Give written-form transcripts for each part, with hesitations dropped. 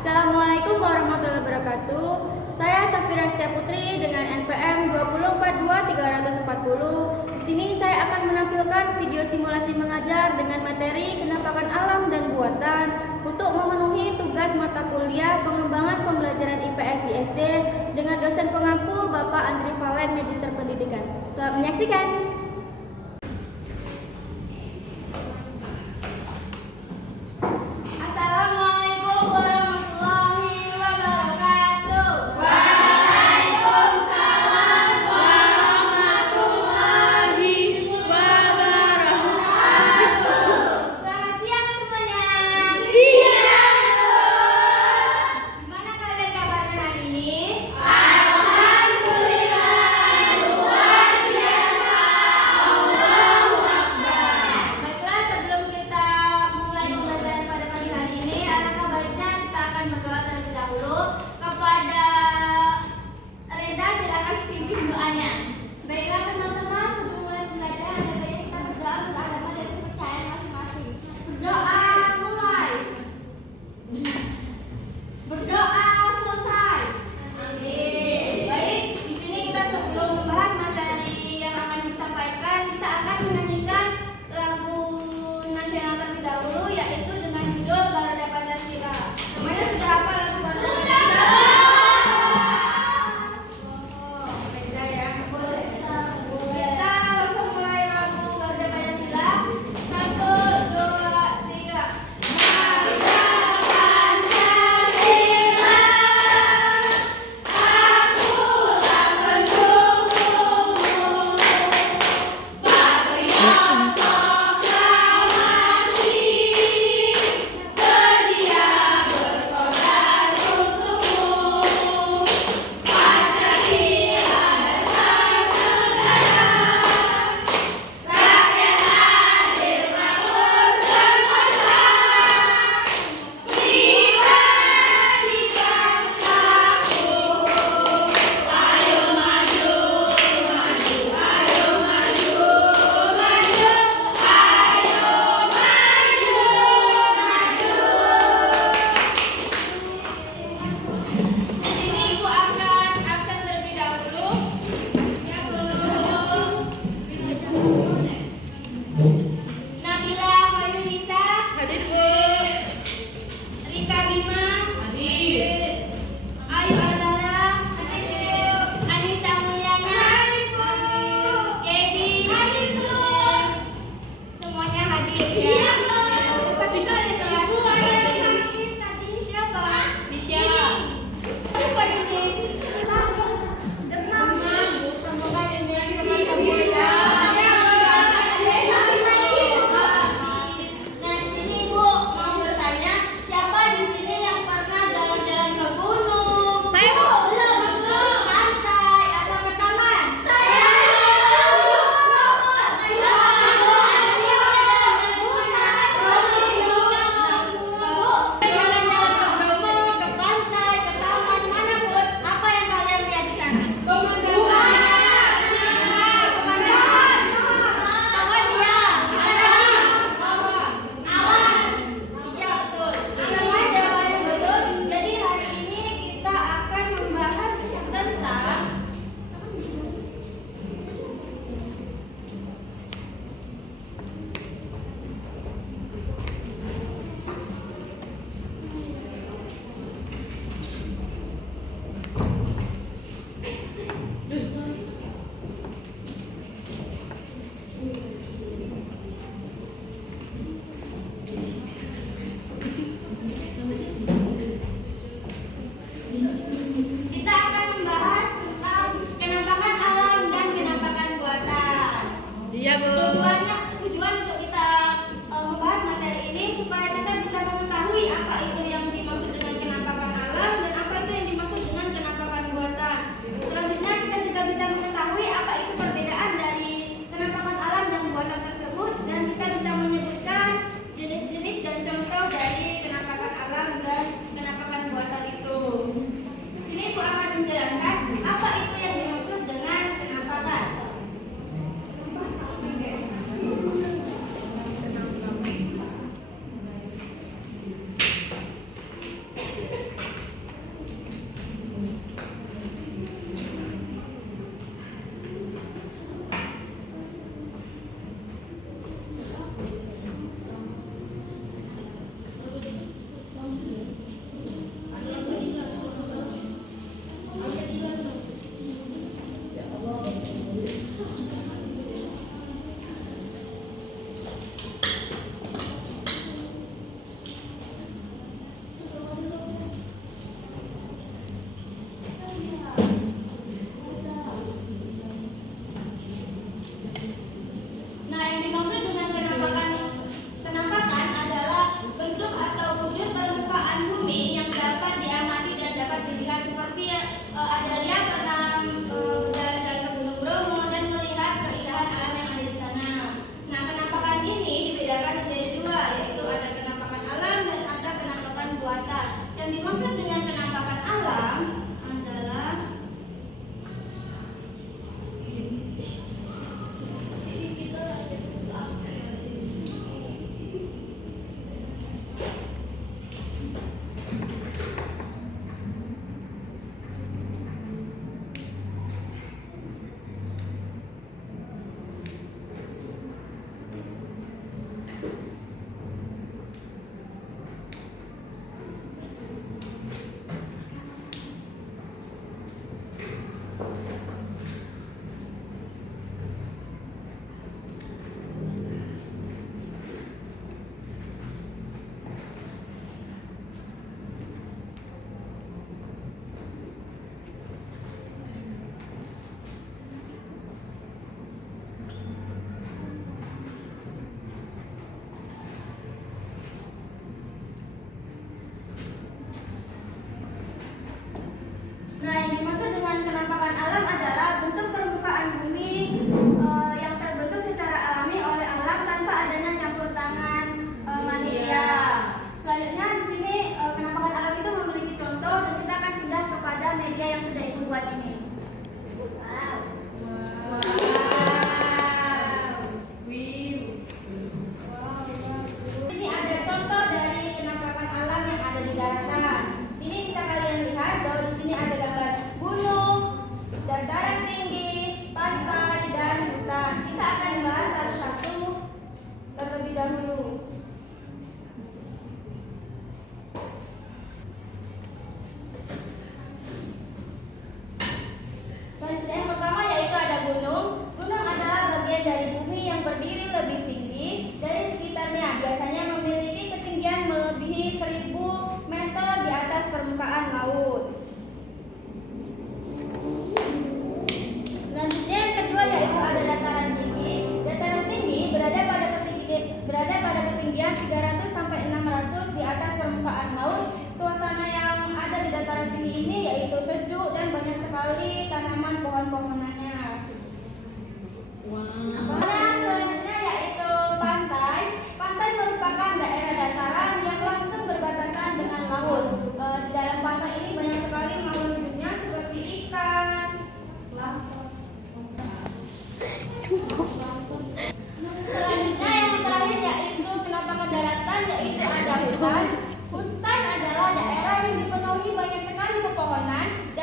Assalamualaikum warahmatullahi wabarakatuh. Saya Safira Setia Putri dengan NPM 2042340. Di sini saya akan menampilkan video simulasi mengajar dengan materi kenampakan alam dan buatan untuk memenuhi tugas mata kuliah pengembangan pembelajaran IPS di SD dengan dosen pengampu Bapak Andri Valen, Magister Pendidikan. Selamat menyaksikan.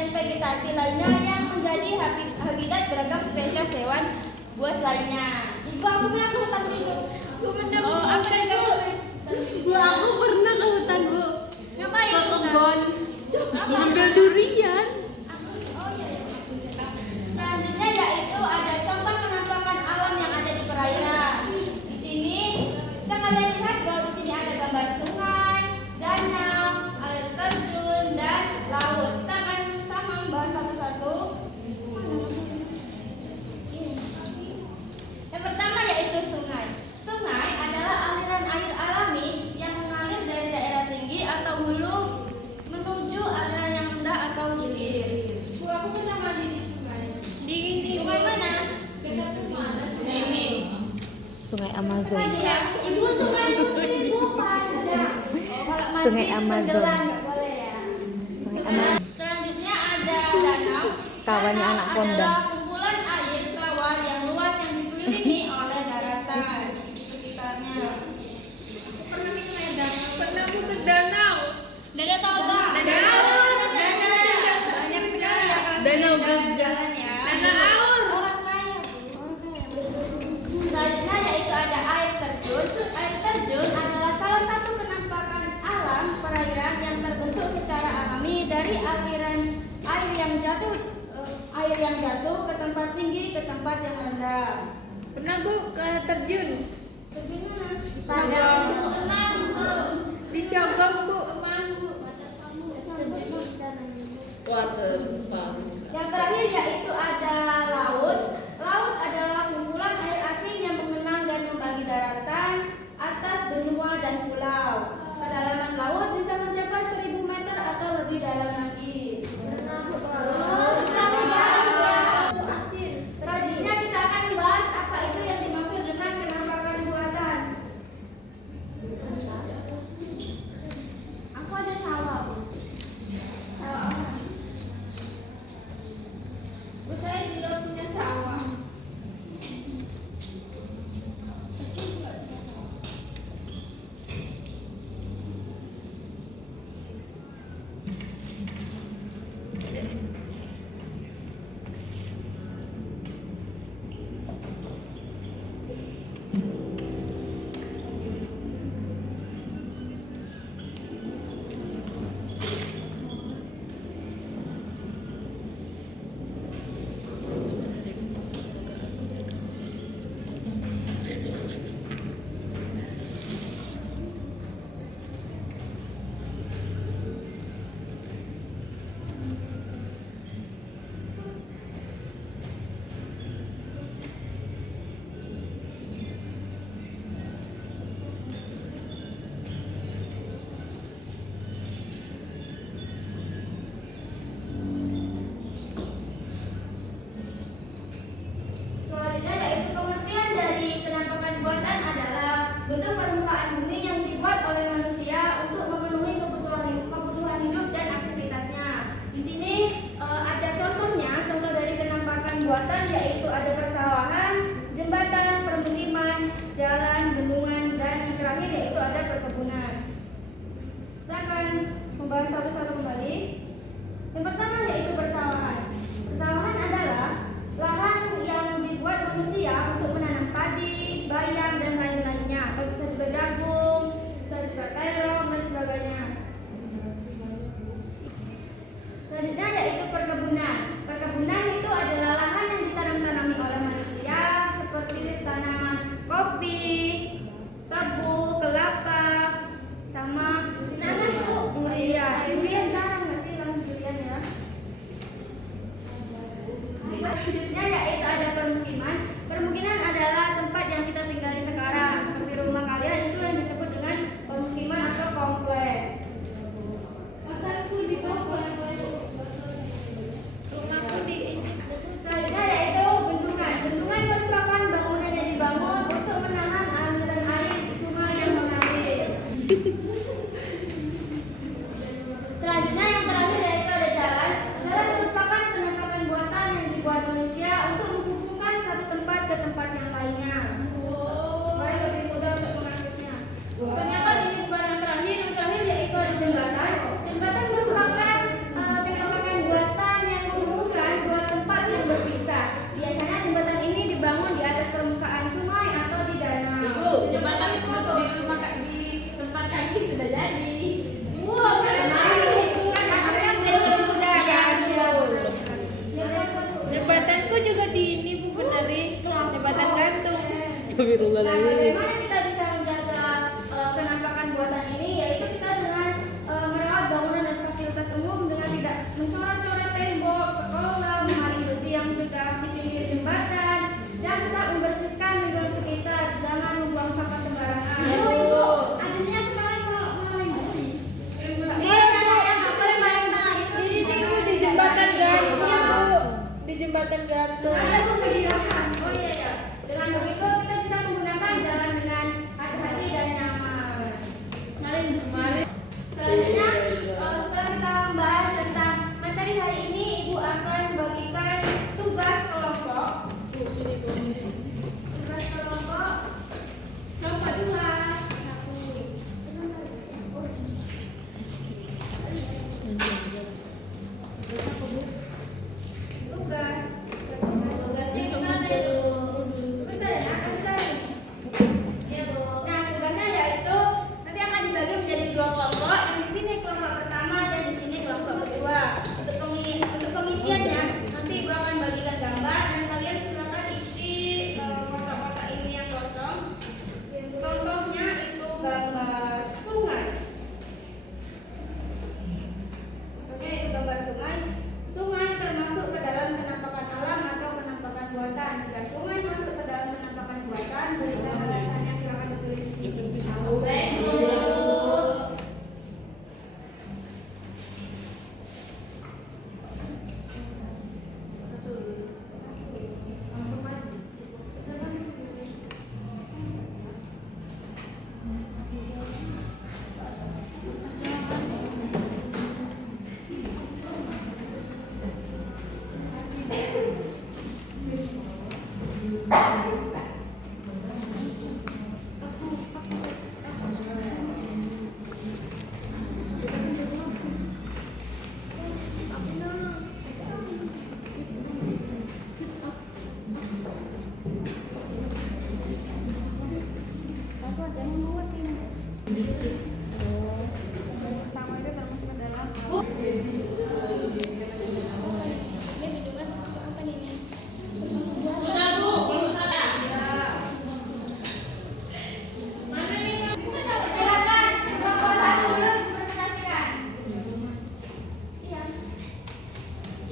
dan vegetasi lainnya yang menjadi habitat beragam spesies hewan buas lainnya. Ibu, aku pernah ke hutan lindung. Aku pernah ke hutan, Bu. Aku pernah ke hutan, Bu. Ngapain Ke ke hutan? kebun. Ngambil durian. Oh iya. Selanjutnya yaitu ada contoh penampakan alam yang ada di perairan. Di sini bisa kalian lihat bahwa di sini ada gambar sungai, danau, air terjun dan laut. Kita akan sama membahas satu-satu. Yang pertama yaitu sungai. Sungai adalah aliran air alami yang mengalir dari daerah tinggi atau hulu menuju aliran yang rendah atau hilir. Bu, aku pernah mandi di sungai. Di sungai mana? Dekat rumah ada sungai. Ini Sungai Amazon. Ibu, sungai Muslim, Bu, panjang. Sungai Amazon. Boleh ya. Sungai Amazon. Selanjutnya ada danau. Kawannya Danau anak Ponda. adalah kumpulan air tawar yang luas yang dikelilingi oleh daratan di sekitarnya. Pernah minum air danau? Pernah aku ke danau. Danau Toba. Danau. Banyak sekali ya kalau Danau jalan-jalan ya. Danau Aur. Orang kaya. Selanjutnya yaitu ada air terjun. Air terjun adalah salah satu penampakan alam perairan yang terbentuk secara alami dari aliran air yang jatuh ke tempat tinggi ke tempat yang rendah. Pernah, Bu, ke terjun? Terjun mana? Cogong. Di Cogong, Bu. Waterpark. Yang terakhir yaitu ada laut. Laut adalah kumpulan air asing yang mengenang dan membagi daratan, atas, benua, dan pulau. Kedalaman laut bisa mencapai 1000 meter atau lebih dalam lagi. Selanjutnya kita akan membahas apa itu yang dimaksud dengan penampakan buatan. Aku ada sawah. Sawah apa? Bu, saya juga punya sawah.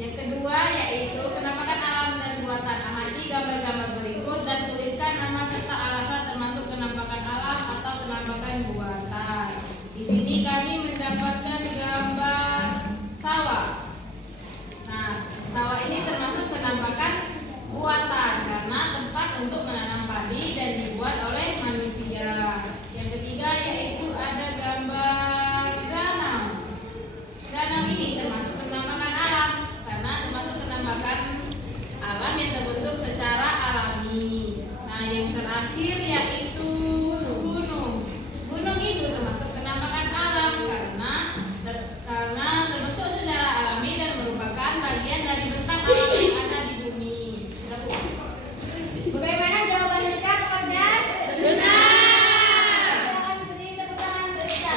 Yang kedua yaitu penampakan alam dan buatan. Amati gambar-gambar berikut dan tuliskan nama serta alasan termasuk penampakan alam atau penampakan buatan. Di sini kami mendapatkan gambar sawah. Nah, sawah ini termasuk penampakan buatan karena tempat untuk menanam padi dan dibuat oleh manusia. Yang ketiga yaitu ada gambar danau. Danau ini termasuk penampakan alam karena termasuk penampakan alam yang terbentuk secara alami. Nah, yang terakhir yaitu gunung. Gunung itu termasuk penampakan alam karena terbentuk secara alami dan merupakan bagian dari bentang alam yang ada di bumi. Bagaimana jawaban mereka, pekerja? Benar. Silakan beri tepuk tangan mereka.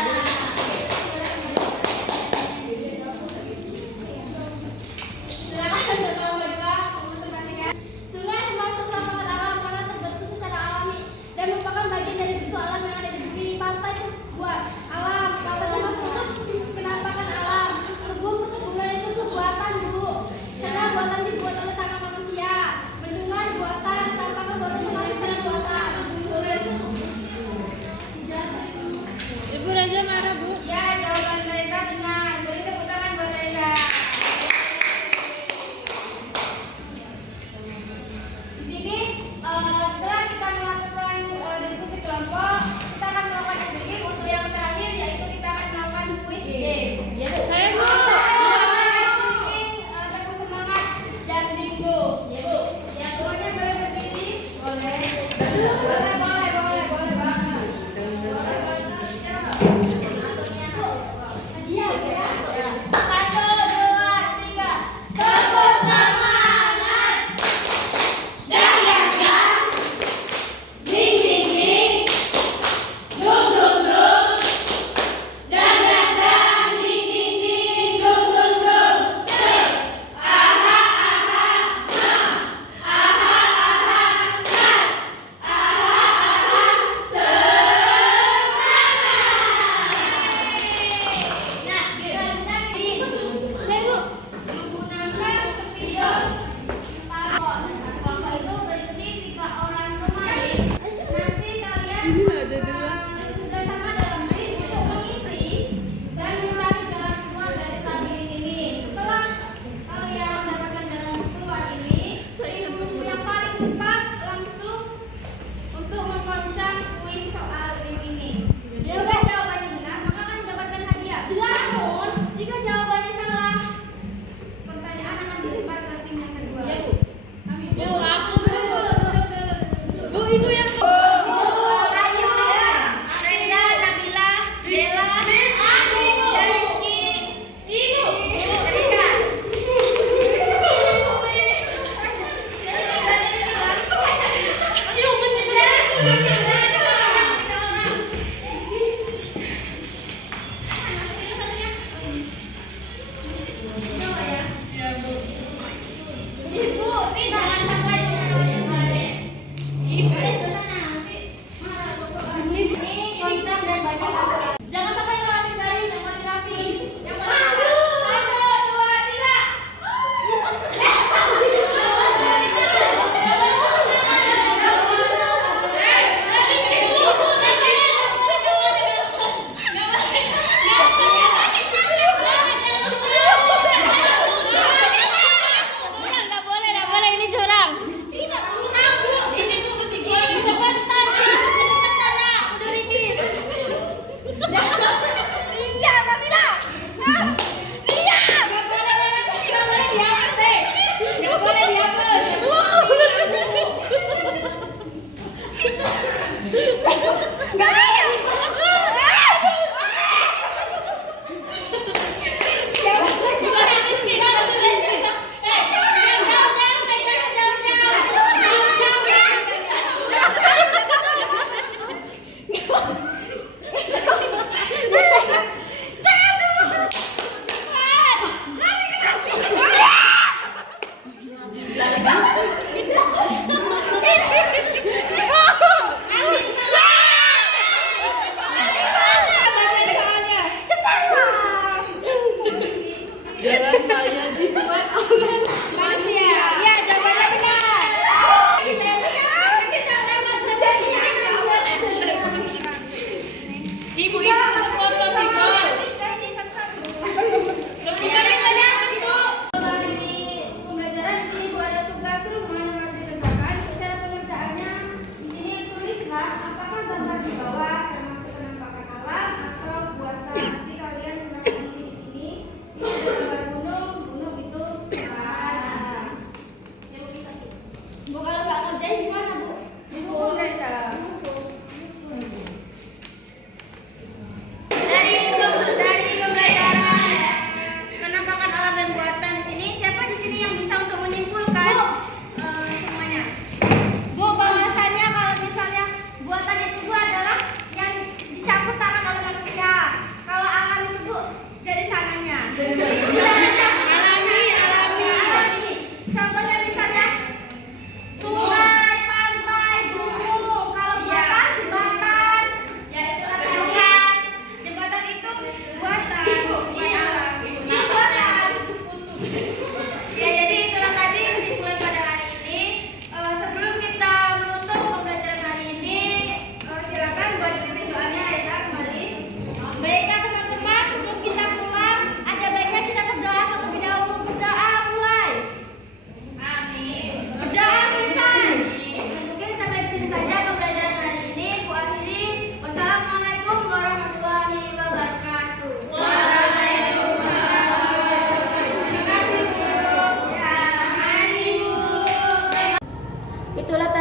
Silakan setelah berdua menginformasikan. Sungai termasuk penampakan alam karena terbentuk secara alami dan merupakan bagian dari bentuk alam yang ada di bumi. Pantai itu buat alam, pantai termasuk penampakan alam. Perkebunan itu buatan, Bu. Karena buatan dibuat oleh tangan manusia. Bendungan buatan, penampakan buatan manusia buatan. Ibu Reza marah, Bu. Ya, jawaban Reza benar. Beri tepuk tangan buat Reza. Di sini setelah kita melakukan diskusi kelompok, kita akan melakukan SBG. Untuk yang terakhir yaitu kita akan melakukan quiz game. Ya, Bu. Ayo, Bu. Tepuk semangat dan bingo. Ya, Bu. Yang tuanya boleh berdiri? Boleh. Boleh banget. Hadiah ya. 1, 2, 3. Tepuk semangat. Dang dang dang. Ding ding ding. Dung dung dung. Dang dang dang. Ding ding ding. Dung dung dung. Step. Aha aha. Sam. Aha aha. Kat. Aha aha. Semangat. Nah, kita di menggunakan spion. Kelompok itu berisi 3 orang pemain. Nanti kalian bersama dalam tim untuk mengisi dan mencari jalan keluar dari labirin ini. Setelah kalian mendapatkan jalan keluar ini, tim yang paling cepat langsung untuk memegang kuis soal ini. Jika jawabannya benar, maka akan mendapatkan hadiah. Namun, jika jawabannya salah, pertanyaan akan dilempar ke tim yang kedua. Ya, Bu. Bu, aku Bu, Ibu yang Ayu, Reza, Nabila, Bella, dan Rizky. Ibu. Rika. Yuk, Ibu, ini jangan sampai Ibu, ke sana nanti marah Bapak. Ini konsep dan banyak masalah. Jangan sampai ngelatin garis yang paling rapi. Yang paling rapi. 1,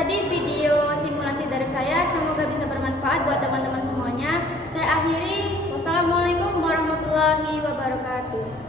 tadi video simulasi dari saya, semoga bisa bermanfaat buat teman-teman semuanya. Saya akhiri, wassalamualaikum warahmatullahi wabarakatuh.